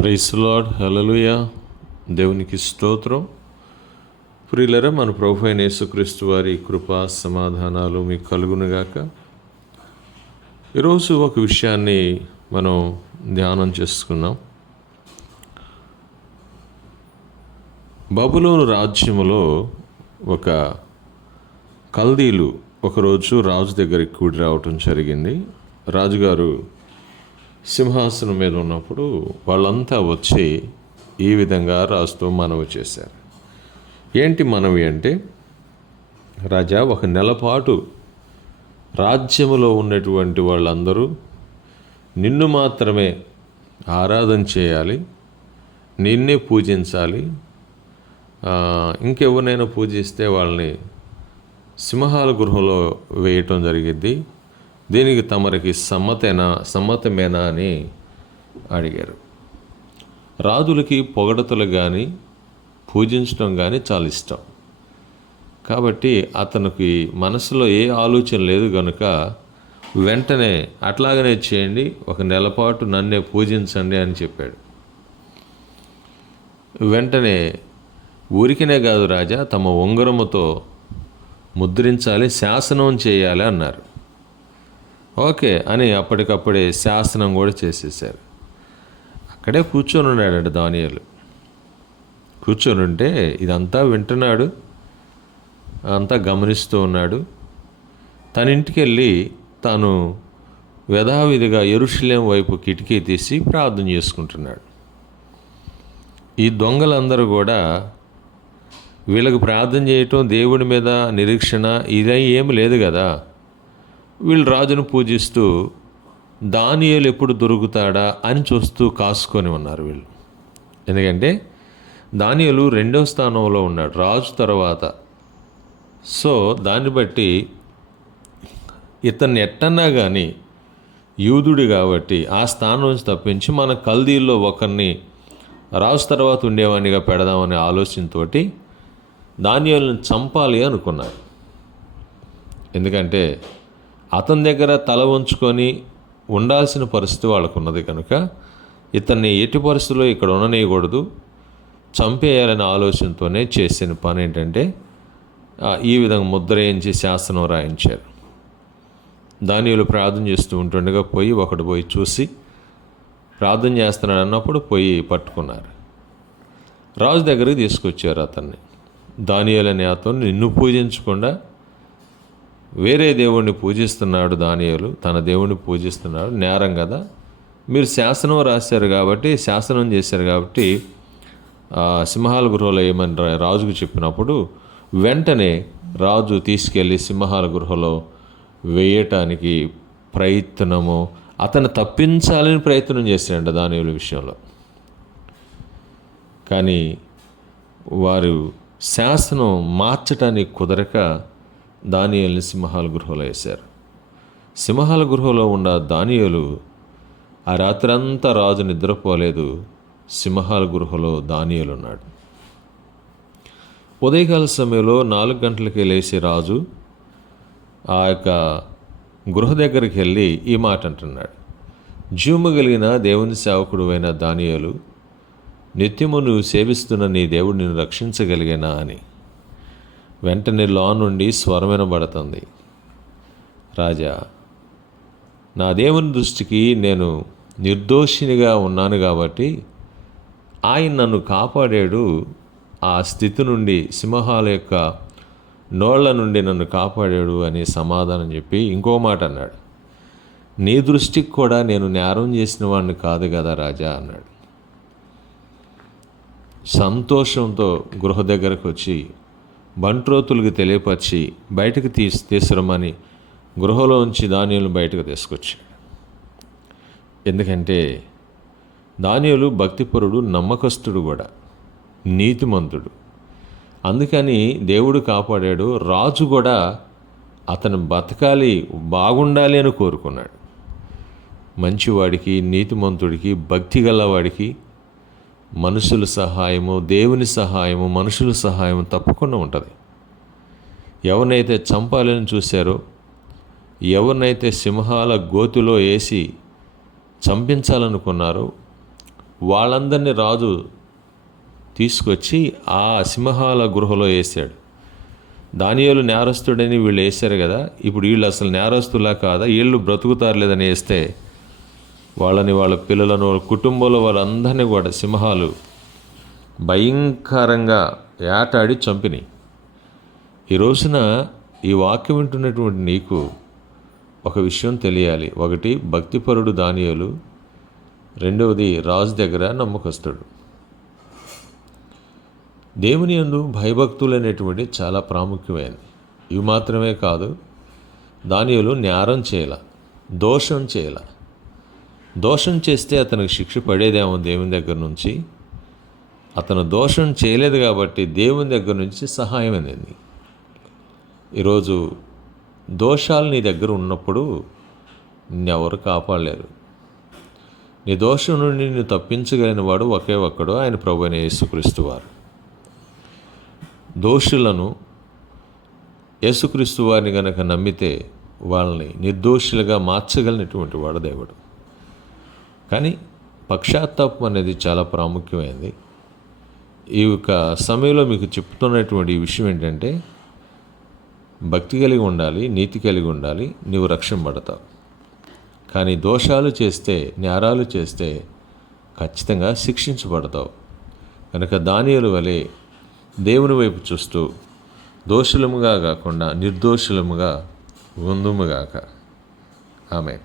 Price lord హలలుయ దేవునికి స్తోత్రం. ప్రియులరా మన ప్రభు అయిన యేసుక్రీస్తు వారి కృపా సమాధానాలు మీకు కలుగునుగాక. ఈరోజు ఒక విషయాన్ని మనం ధ్యానం చేసుకున్నాం బబులోను రాజ్యములో ఒక కల్దీలు ఒకరోజు రాజు దగ్గరికి కూడి రావటం జరిగింది. రాజుగారు సింహాసనం మీద ఉన్నప్పుడు వాళ్ళంతా వచ్చి ఈ విధంగా రాస్తూ మనవి చేశారు. ఏంటి మనవి అంటే రాజా ఒక నెలపాటు రాజ్యములో ఉన్నటువంటి వాళ్ళందరూ నిన్ను మాత్రమే ఆరాధన చేయాలి నిన్నే పూజించాలి ఇంకెవరినైనా పూజిస్తే వాళ్ళని సింహాల గృహంలో వేయటం జరిగిద్ది. దీనికి తమరికి సమ్మతేనా సమ్మతమేనా అని అడిగారు. రాజులకి పొగడతలు కానీ పూజించడం కానీ చాలా ఇష్టం. కాబట్టి అతనికి మనసులో ఏ ఆలోచన లేదు కనుక వెంటనే అట్లాగనే చేయండి ఒక నెలపాటు నన్నే పూజించండి అని చెప్పాడు. వెంటనే ఊరికినే కాదు రాజా తమ ఉంగరముతో ముద్రించాలి శాసనం చేయాలి అన్నారు. ఓకే అని అప్పటికప్పుడే శాసనం కూడా చేసేసారు అక్కడే కూర్చొని ఉన్నాడంట దానియాలు. కూర్చొని ఉంటే ఇదంతా వింటున్నాడు అంతా గమనిస్తూ ఉన్నాడు. తన ఇంటికి వెళ్ళి తాను యథావిధిగా ఎరుషులేం వైపు కిటికీ తీసి ప్రార్థన చేసుకుంటున్నాడు. ఈ దొంగలందరూ కూడా వీళ్ళకి ప్రార్థన చేయటం దేవుడి మీద నిరీక్షణ ఇదై ఏమి లేదు కదా. వీళ్ళు రాజును పూజిస్తూ దానియలు ఎప్పుడు దొరుకుతాడా? అని చూస్తూ కాసుకొని ఉన్నారు వీళ్ళు. ఎందుకంటే దానియలు రెండవ స్థానంలో ఉన్నాడు రాజు తర్వాత. సో దాన్ని బట్టి ఇతన్ని ఎట్టన్నా కానీ యూదుడు కాబట్టి ఆ స్థానం నుంచి తప్పించి మన కల్దీల్లో ఒకరిని రాజు తర్వాత ఉండేవాడినిగా పెడదామనే ఆలోచనతోటి దానియాలను చంపాలి అనుకున్నారు. ఎందుకంటే అతని దగ్గర తల వంచుకొని ఉండాల్సిన పరిస్థితి వాళ్ళకున్నది కనుక ఇతన్ని ఎట్టి పరిస్థితుల్లో ఇక్కడ ఉండనీయకూడదు. చంపేయాలనే ఆలోచనతోనే చేసిన పని ఏంటంటే ఈ విధంగా ముద్ర వేయించి శాసనం రాయించారు. దానియులు ప్రార్థన చేస్తూ ఉంటుండగా పోయి ఒకడు పోయి చూసి ప్రార్థన చేస్తున్నాడు అన్నప్పుడు పోయి పట్టుకున్నారు. రాజు దగ్గరికి తీసుకొచ్చారు అతన్ని. దానియాలనే అనే అతను నిన్ను పూజించకుండా వేరే దేవుణ్ణి పూజిస్తున్నాడు దానియాలు తన దేవుణ్ణి పూజిస్తున్నాడు నేరం కదా. మీరు శాసనం రాశారు కాబట్టి శాసనం చేశారు కాబట్టి సింహాల గృహలో ఏమని రా- రాజుకు చెప్పినప్పుడు వెంటనే రాజు తీసుకెళ్ళి సింహాల గృహలో వేయటానికి ప్రయత్నము అతను తప్పించాలని ప్రయత్నం చేశాడు దానియుల విషయంలో. కానీ వారు శాసనం మార్చడానికి కుదరక దానియల్ని సింహాల గృహలో వేశారు. సింహాల గృహలో ఉన్న దానియలు ఆ రాత్రంతా రాజు నిద్రపోలేదు. సింహాల గృహలో దానియలు ఉన్నాడు. ఉదయకాల సమయంలో నాలుగు గంటలకి లేచి రాజు ఆ యొక్క గృహ దగ్గరికి వెళ్ళి ఈ మాట అంటున్నాడు. జీవము కలిగిన దేవుని సేవకుడు అయిన దానియాలు నిత్యము నువ్వు సేవిస్తున్న నీ దేవుడు నిన్ను రక్షించగలిగేనా అని. వెంటనే లో నుండి స్వరం వినబడుతుంది. రాజా నా దేవుని దృష్టికి నేను నిర్దోషినిగా ఉన్నాను కాబట్టి ఆయన నన్ను కాపాడాడు. ఆ స్థితి నుండి సింహాల యొక్క నోళ్ళ నుండి నన్ను కాపాడాడు అని సమాధానం చెప్పి ఇంకో మాట అన్నాడు. నీ దృష్టికి కూడా నేను నేరం చేసిన వాడిని కాదు కదా రాజా అన్నాడు. సంతోషంతో గృహ దగ్గరకు వచ్చి బంట్రోతులకు తెలియపరిచి బయటకు తీసి తీసురమని గృహలోంచి ధాన్యాలను బయటకు తీసుకొచ్చాడు ఎందుకంటే దానియులు భక్తిపరుడు నమ్మకస్తుడు కూడా నీతిమంతుడు. అందుకని దేవుడు కాపాడాడు రాజు కూడా అతను బతకాలి బాగుండాలి అని కోరుకున్నాడు. మంచివాడికి నీతిమంతుడికి భక్తి గలవాడికి మనుషుల సహాయము దేవుని సహాయము మనుషుల సహాయము తప్పకుండా ఉంటుంది. ఎవరినైతే చంపాలని చూశారో ఎవరినైతే సింహాల గోతిలో వేసి చంపించాలనుకున్నారో వాళ్ళందరినీ రాజు తీసుకొచ్చి ఆ సింహాల గృహలో వేసాడు దానియాలు నేరస్తుడని వీళ్ళు వేశారు కదా ఇప్పుడు వీళ్ళు అసలు నేరస్తులా కాదా వీళ్ళు బ్రతుకుతారు లేదని వేస్తే వాళ్ళని వాళ్ళ పిల్లలను వాళ్ళ కుటుంబంలో వాళ్ళందరినీ కూడా సింహాలు భయంకరంగా ఏటాడి చంపినాయి. ఈ రోజున ఈ వాక్యం వింటున్నటువంటి నీకు ఒక విషయం తెలియాలి. ఒకటి భక్తిపరుడు దానియలు. రెండవది రాజు దగ్గర నమ్మకస్తుడు. దేవుని యందు భయభక్తులు అనేటువంటి చాలా ప్రాముఖ్యమైనది. ఇవి మాత్రమే కాదు దానియలు నేరం చేయాల దోషం చేయాల. దోషం చేస్తే అతనికి శిక్ష పడేదేమో దేవుని దగ్గర నుంచి. అతను దోషం చేయలేదు కాబట్టి దేవుని దగ్గర నుంచి సహాయం అనేది. ఈరోజు దోషాలు నీ దగ్గర ఉన్నప్పుడు నిన్నెవరు కాపాడలేరు. నీ దోషం నుండి నిన్ను తప్పించగలిగిన వాడు ఒకే ఒక్కడు ఆయన ప్రభు అయిన యేసుక్రీస్తు వారు. దోషులను యేసుక్రీస్తు వారిని గనక నమ్మితే వాళ్ళని నిర్దోషులుగా మార్చగలిగినటువంటి వాడు దేవుడు. కానీ పక్షాత్తాపం అనేది చాలా ప్రాముఖ్యమైనది ఈ యొక్క సమయంలో మీకు చెప్తున్నటువంటి విషయం ఏంటంటే భక్తి కలిగి ఉండాలి నీతి కలిగి ఉండాలి నీవు రక్షింపడతావు కానీ దోషాలు చేస్తే నేరాలు చేస్తే ఖచ్చితంగా శిక్షించబడతావు. కనుక దానియలు వలె దేవుని వైపు చూస్తూ దోషులముగా కాకుండా నిర్దోషులముగా ఉందుముగాక ఆమె